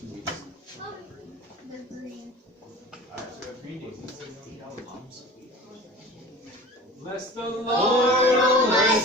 2 weeks? They're green. Alright, so we have green daisies. Bless the Lord, Lord, oh my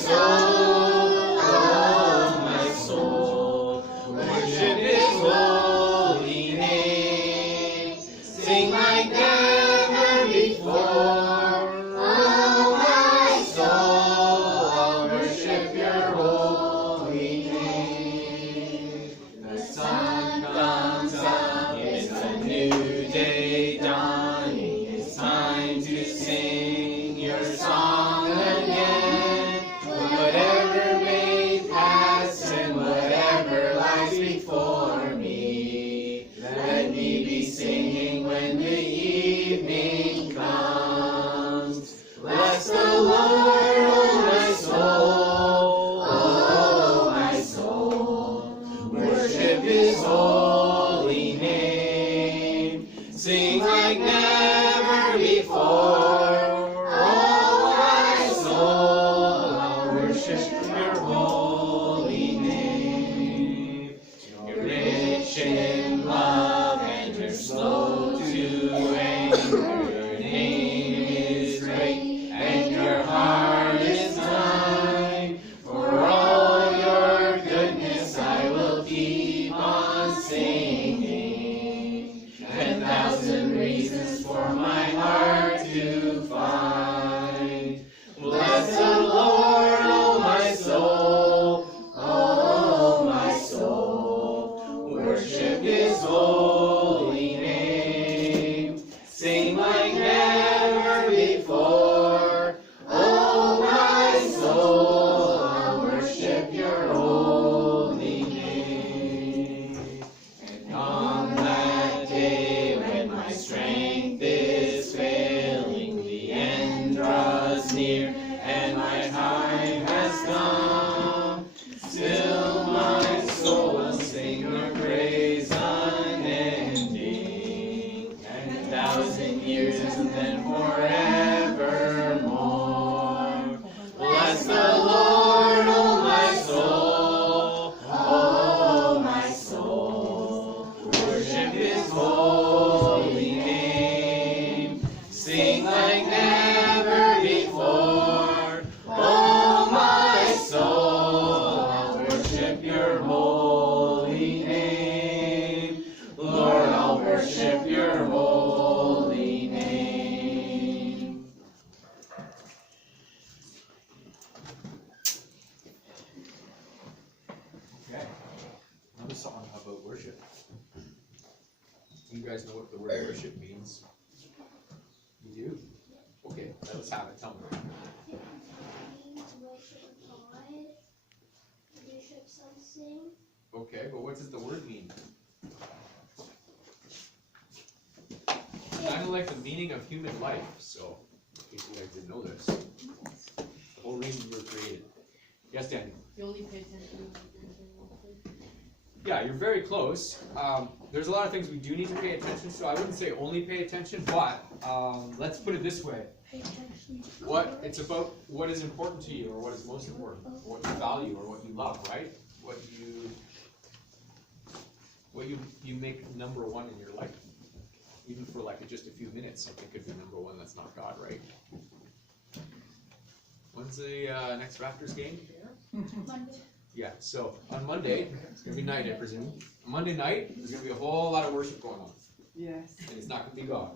soul, worship His holy name. Sing like never before. Oh my soul, I'll worship Your holy name. The sun comes up, it's a new day dawning. It's time to sing Your song again. Whatever may pass and whatever lies before me, let me be singing when the evening comes. Bless the Lord, oh my soul, oh my soul, worship His holy name. Sing like never before. Oh my soul, I'll worship Your holy name. You're rich in love and You're slow to anger. Your name is great and Your heart is kind. For all Your goodness I will keep on singing. 10,000 reasons for my heart to find. Bless the Lord, oh my soul, oh my soul, worship His holy name. Sing like never before. Oh my soul, I'll worship Your holy name. And on that day when my strength is failing, the end draws near, and my time has come, still my soul will sing Your praise unending. 10,000 years and then forevermore. Bless the Lord, oh my soul, oh my soul, worship His holy name. Sing like never before. Oh my soul, I'll worship Your holy name. Lord, I'll worship Your holy name. Okay. Another song about worship. You guys know what the word worship means? You do? Okay, let's have it. Tell me. It means worship God, worship something. Okay, but what does the word mean? Kind of like the meaning of human life, so in case you guys didn't know this. The whole reason you were created. Yes, Daniel? You only pay attention to Yeah, you're very close. There's a lot of things we do need to pay attention to. I wouldn't say only pay attention, but let's put it this way. Pay attention to What it's about what is important to you, or what is most important, or what you value, or what you love, right? What you make number one in your life. Even for like just a few minutes, something could be number one that's not God, right? When's the next Raptors game? Monday. Yeah, so on Monday, it's going to be night, I presume. On Monday night, there's going to be a whole lot of worship going on. Yes. And it's not going to be God.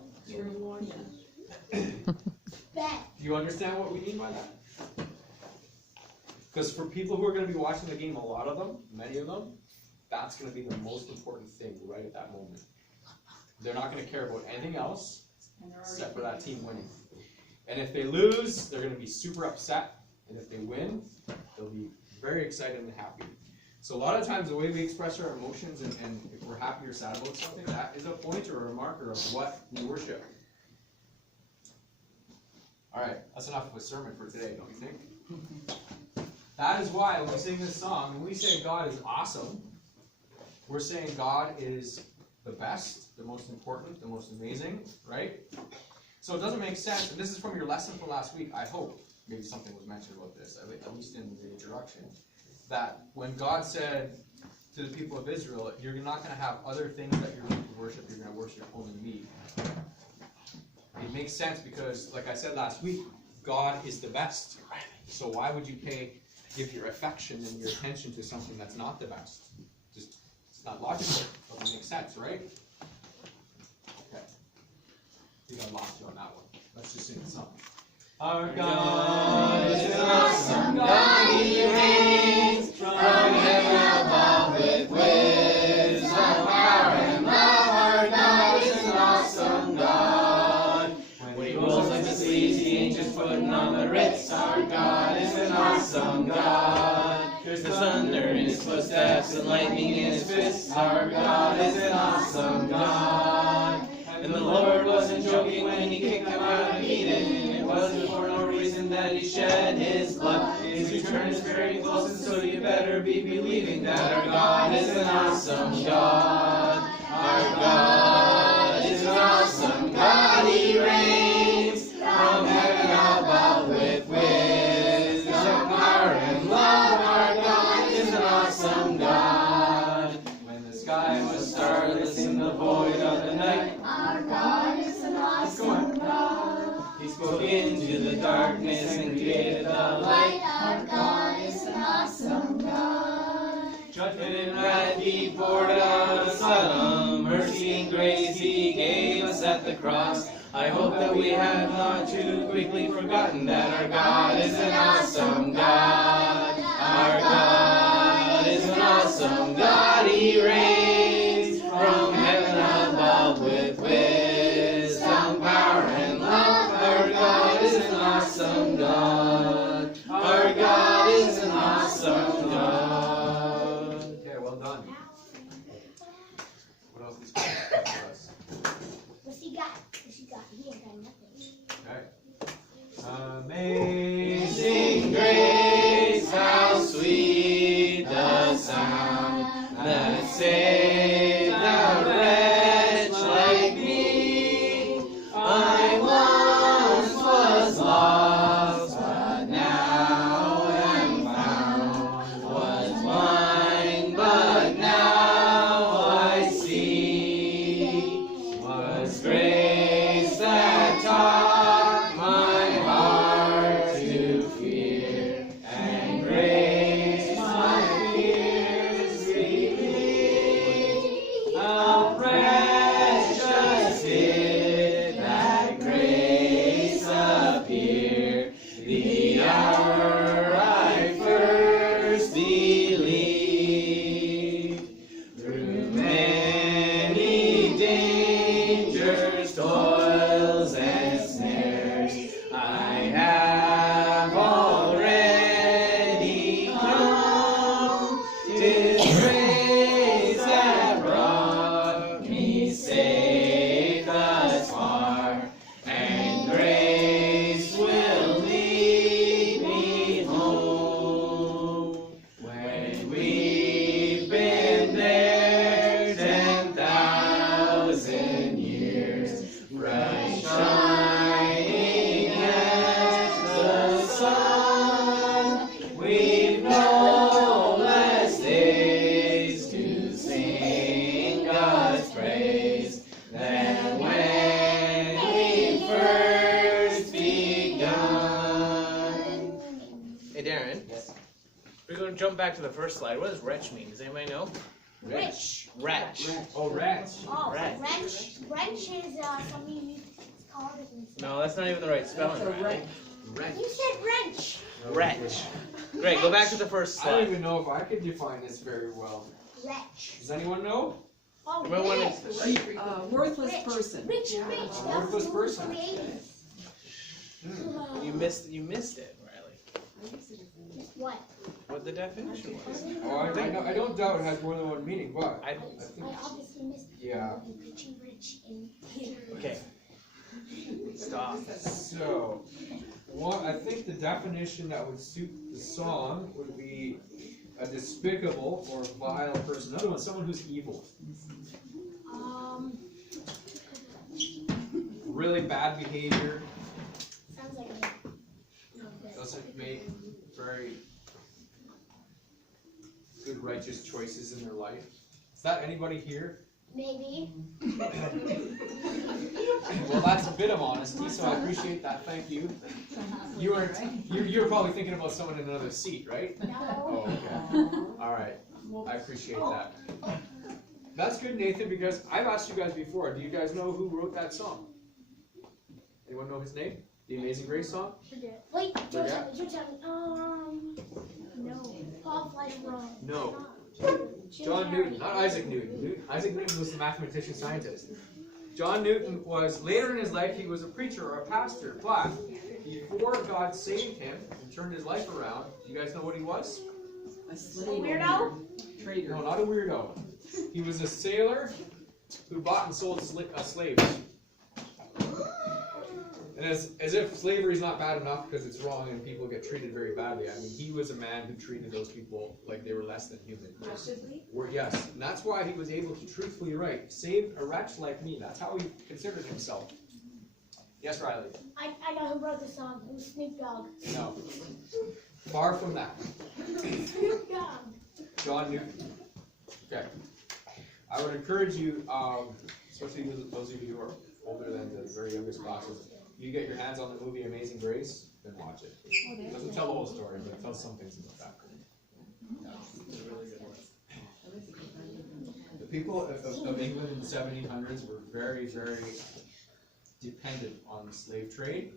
Bet. Do you understand what we mean by that? Because for people who are going to be watching the game, a lot of them, many of them, that's going to be the most important thing right at that moment. They're not going to care about anything else except for that team winning. And if they lose, they're going to be super upset. And if they win, they'll be very excited and happy. So a lot of times the way we express our emotions and if we're happy or sad about something, that is a pointer or a marker of what we worship. Alright, that's enough of a sermon for today, don't you think? That is why when we sing this song, when we say God is awesome, we're saying God is the best, the most important, the most amazing, right? So it doesn't make sense, and this is from your lesson from last week, I hope, maybe something was mentioned about this, at least in the introduction, that when God said to to the people of Israel, you're not going to have other things that you're going to worship. You're going to worship only me. It makes sense because, like I said last week, God is the best. So why would you give your affection and your attention to something that's not the best? Just, it's not logical. It doesn't make sense, right? Okay. I think I lost you on that one. Let's just sing the song. Our God is an awesome God, He reigns from heaven above with wisdom, power, and love. Our God is an awesome God. When He rolls like the sleeves, the angels putting on the ritz. Our God is an awesome God. There's thunder in His footsteps and lightning in His fists. Our God is an awesome God. And the Lord wasn't joking when He kicked them out of Eden. It wasn't for no reason that He shed His blood. His return is very close, and so you better be believing that our God is an awesome God. Our God is an awesome God. He reigns from heaven above with wisdom, power, and love. Our God is an awesome God. When the sky was starless in the void of the night, Our God is an awesome God. He spoke into the darkness and created the light. Our God is an awesome God. Judgment and wrath He poured out on Sodom. Mercy and grace He gave us at the cross. I hope that we have not too quickly forgotten that our God is an awesome God. Our God is an awesome God. He reigns from heaven above with wisdom, power, and love. Our God is an awesome God. Our God is an awesome God. Okay, well done. What else is for us? What's he got? What's he got? He ain't got nothing. Okay. Amazing Amazing grace, how sweet the sound that saved a wretch like me. I once was lost, but now am found. Was blind, but now I see. Was grace that taught my heart to fear, and grace my fears relieved. How precious did that grace appear, the hour I first believed. Through many dangers, toils, and snares, I have already come. 'Tis grace that brought me safe thus far, and grace will lead me home. When we've been there 10,000 years, bright shining as the sun, we've no less days to sing God's praise than when we first begun. Hey Darren, Yes. we're going to jump back to the first slide. What does wretch mean? Does anybody know? Rich. Wretch. Oh, rats. Oh, Wrench. wrench is something you call it. No, that's not even the right spelling. That's a Riley. You said wrench. Wretch. Great, go back to the first I don't slide. even know if I could define this very well. Wretch. Does anyone know? Oh, Remember when rich. Worthless Rich. person. Rich. That Worthless was the movie person. from the 80s. You missed it, Riley. What? What the definition was. Oh, I don't doubt it has more than one meaning, but I- think, I obviously missed yeah. Richie Rich in here. Okay. Stop. So, I think the definition that would suit the song would be a despicable or vile person. Another one, someone who's evil. Really bad behavior, Sounds like doesn't make very good righteous choices in their life. Is that anybody here? Maybe. Well, that's a bit of honesty, so I appreciate that. Thank you. You're probably thinking about someone in another seat, right? No. Oh, okay. All right. I appreciate that. That's good, Nathan, because I've asked you guys before. Do you guys know who wrote that song? Anyone know his name? The Amazing Grace song? Forget. Wait, Joe, Forget? tell me. No. Paul Fleischman. No. John Newton, not Isaac Newton. Isaac Newton was the mathematician scientist. John Newton was, later in his life, he was a preacher or a pastor, but before God saved him and turned his life around, you guys know what he was? A slave. Weirdo? Traitor. No, not a weirdo. He was a sailor who bought and sold slaves. And as if slavery is not bad enough because it's wrong and people get treated very badly, I mean, he was a man who treated those people like they were less than human. Yes, and that's why he was able to truthfully write, save a wretch like me. That's how he considered himself. Yes, Riley? I know who wrote the song. It was Snoop Dogg. No. Far from that. Snoop Dogg. John Newton. Okay. I would encourage you, especially those of you who are older than the very youngest classes, you get your hands on the movie Amazing Grace, then watch it. It doesn't tell the whole story, but it tells some things about that. It's a really good one. The people of England in the 1700s were very, very dependent on the slave trade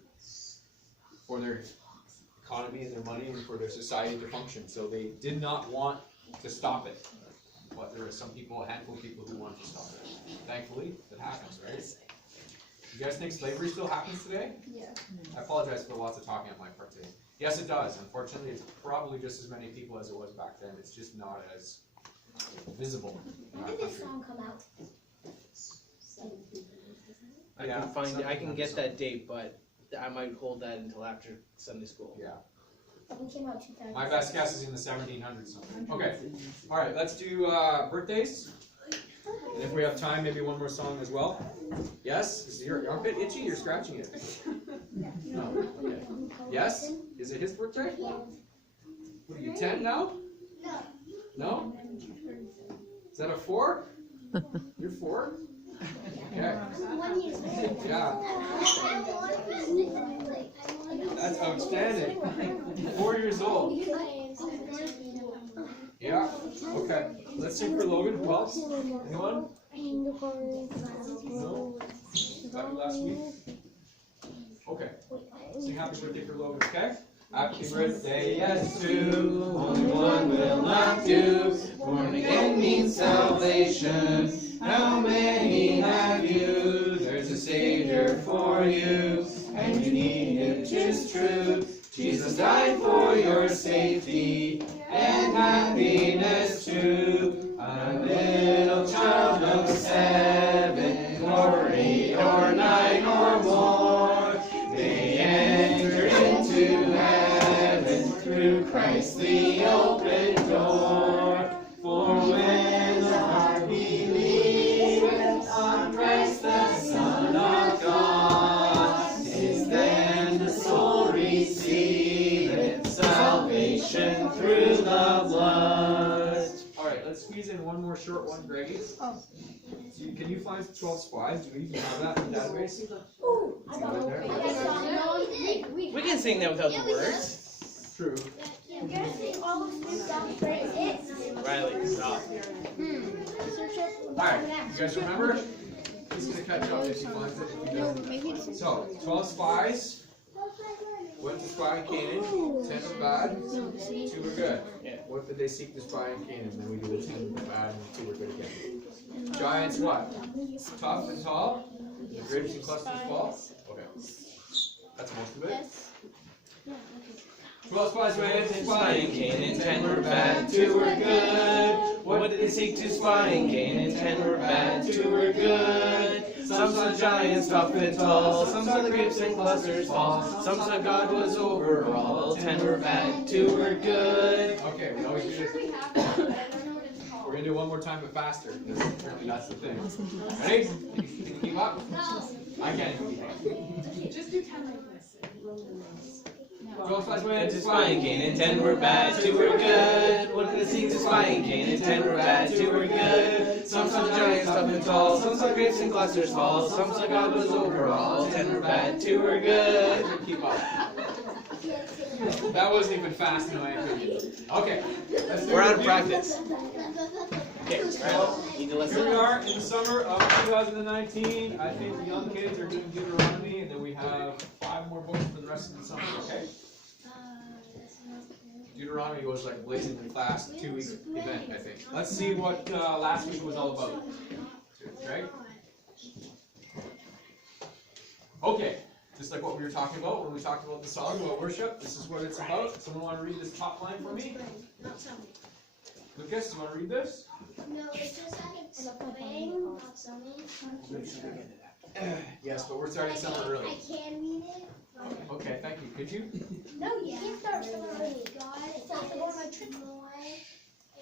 for their economy and their money and for their society to function. So they did not want to stop it. But there are some people, a handful of people who want to stop it. Thankfully, it happens, right? You guys think slavery still happens today? Yeah. I apologize for lots of talking on my part today. Yes, it does. Unfortunately, it's probably just as many people as it was back then. It's just not as visible in When our did this country. song come out? I Yeah, can find. I something can like get so. that date, but I might hold that until after Sunday school. Yeah. It came out 2000. My best guess is in the 1700s. Okay. All right, let's do birthdays. And if we have time, maybe one more song as well. Yes? Is your armpit itchy? You're scratching it. No. Okay. Yes? Is it his birthday? What are you, 10 now? No. No? Is that a 4? You're 4? Okay. 1 year later. Yeah. That's outstanding. 4 years old. Yeah. Okay. Let's sing for Logan. Who else? Anyone? No? Got you last week? Okay. Sing happy birthday for Logan, okay? Happy birthday, yes, to Only one will not do. Born again means salvation. How many have you? There's a Savior for you, and you need it, 'tis true. Jesus died for your safety and happiness too. A little child of 7 or 8 or 9 or more, they enter into heaven through Christ the open door. For when the heart believeth on Christ the Son of God, 'tis then the soul receiveth salvation through the blood. All right, let's squeeze in one more short one, Greggy. Oh. Can you find 12 spies? Do we even have that in the database? Ooh, I It's got not in it. there? I got it. We can sing that without the words. True. You're gonna sing all of Snoop Dogg's great hits. Riley, stop. Search up All right, you guys remember? He's gonna catch up if he finds it. If he doesn't. So, 12 spies went to spy in Canaan. 10 were bad, 2 were good. Yeah. What did they seek to spy in Canaan? Then we do the 10 were bad and 2 were good again. Giants what? Tough and tall? The grapes and clusters fall? Okay. That's most of it. 12 spies went to spy in Canaan, 10 were bad, 2 were good. What did they seek to spy in Canaan? 10 were bad, 2 were good. Some saw giants tough and tall, some saw the grapes and clusters fall. Some saw God was over all, 10 were bad, 2 were good. Okay, we always do this. We're gonna do it one more time but faster, because apparently that's the thing. Ready? Can you keep up? No. I can't even keep up. Just do 10 like this. Joseph went to spying Cain, and 10 were bad, 2 were good. One of the seeds of spying Cain, and 10 were bad, 2 were good. Some saw giants up and tall, some saw grapes and clusters fall, some saw God was over all. 10 were bad, 2 were good. Keep up. That wasn't even fast in my opinion. Okay, let's do We're a out of review. practice. Okay, alright. Need to listen. Here we are in the summer of 2019. I think the young kids are doing Deuteronomy, and then we have 5 more books for the rest of the summer, okay? Deuteronomy was like blazing fast, 2-week event, I think. Let's see what last week was all about. Right? Okay, just like what we were talking about when we talked about the song about worship, this is what it's about. Someone want to read this top line for me? Lucas, you want to read this? No, it's just like explain about something. Yes, but we're starting summer I early. can read it. Okay, thank you. Could you? No, you can start summer early. God is more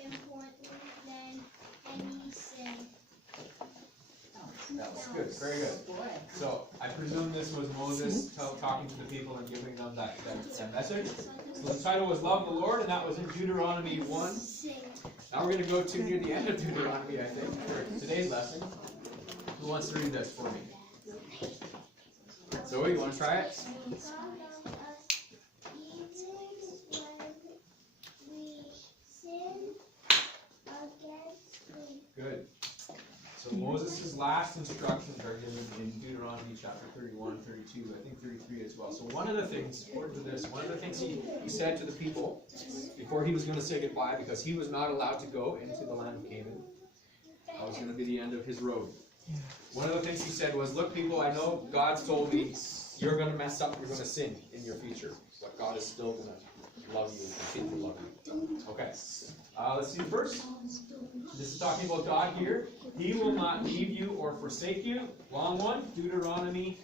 important than any sin. That was good. Very good. So I presume this was Moses talking to the people and giving them that message. So the title was Love the Lord, and that was in Deuteronomy 1. Now we're going to go to near the end of Deuteronomy, I think, for today's lesson. Who wants to read this for me? Zoe, you want to try it? Good. So Moses' last instructions are given in Deuteronomy chapter 31, 32, I think 33 as well. So one of the things, according to this, one of the things he said to the people before he was going to say goodbye, because he was not allowed to go into the land of Canaan. That was going to be the end of his road. One of the things he said was, look people, I know God's told me you're going to mess up, you're going to sin in your future, but God is still going to love you and continue to love you. Okay, let's see first. This is talking about God here. He will not leave you or forsake you. Long one, Deuteronomy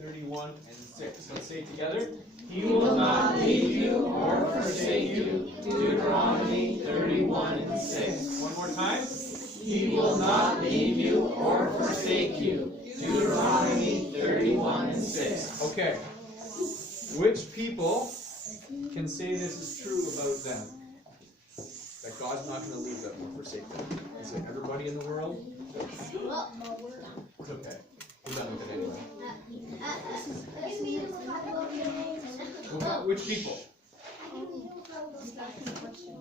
31 and 6. Let's say it together. He will not leave you or forsake you. Deuteronomy 31 and 6. One more time. He will not leave you or forsake you. Deuteronomy 31 and 6. Okay. Which people can say this is true about them? That God's not going to leave them or forsake them. Is it everybody in the world? It's okay. We're done with it anyway. Which people?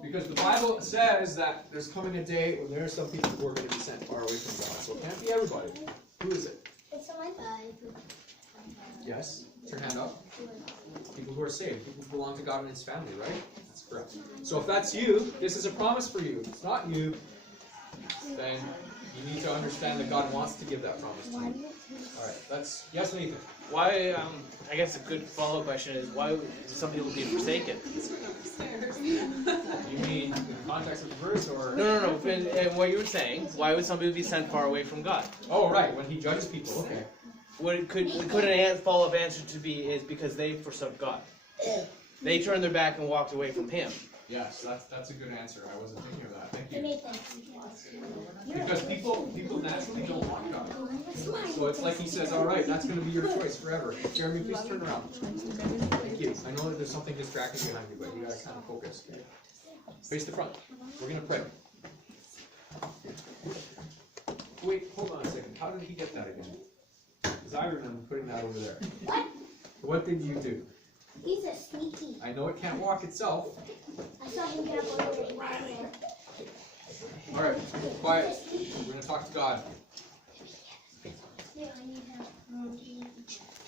Because the Bible says that there's coming a day when there are some people who are going to be sent far away from God. So it can't be everybody. Who is it? It's on my bag. Yes? Put your hand up. People who are saved. People who belong to God and His family, right? That's correct. So if that's you, this is a promise for you. If it's not you, then you need to understand that God wants to give that promise to you. Alright, that's... Yes, Nathan? Why, I guess a good follow-up question is, why would some people be forsaken? You mean in the context of the verse, or... No. In what you were saying, why would some people be sent far away from God? Oh, right, when He judges people, okay. What could an follow-up answer to be is because they forsook God. They turned their back and walked away from Him. Yes, that's a good answer. I wasn't thinking of that. Thank you. Because people naturally don't want God. So it's like He says, all right, that's going to be your choice forever. Jeremy, please turn around. Thank you. I know that there's something distracting behind you, but you got to kind of focus. Face the front. We're going to pray. Wait, hold on a second. How did he get that again? Because I remember putting that over there. What? What did you do? He's a sneaky. I know it can't walk itself. I saw him get up on the right there. All right, quiet. We're going to talk to God.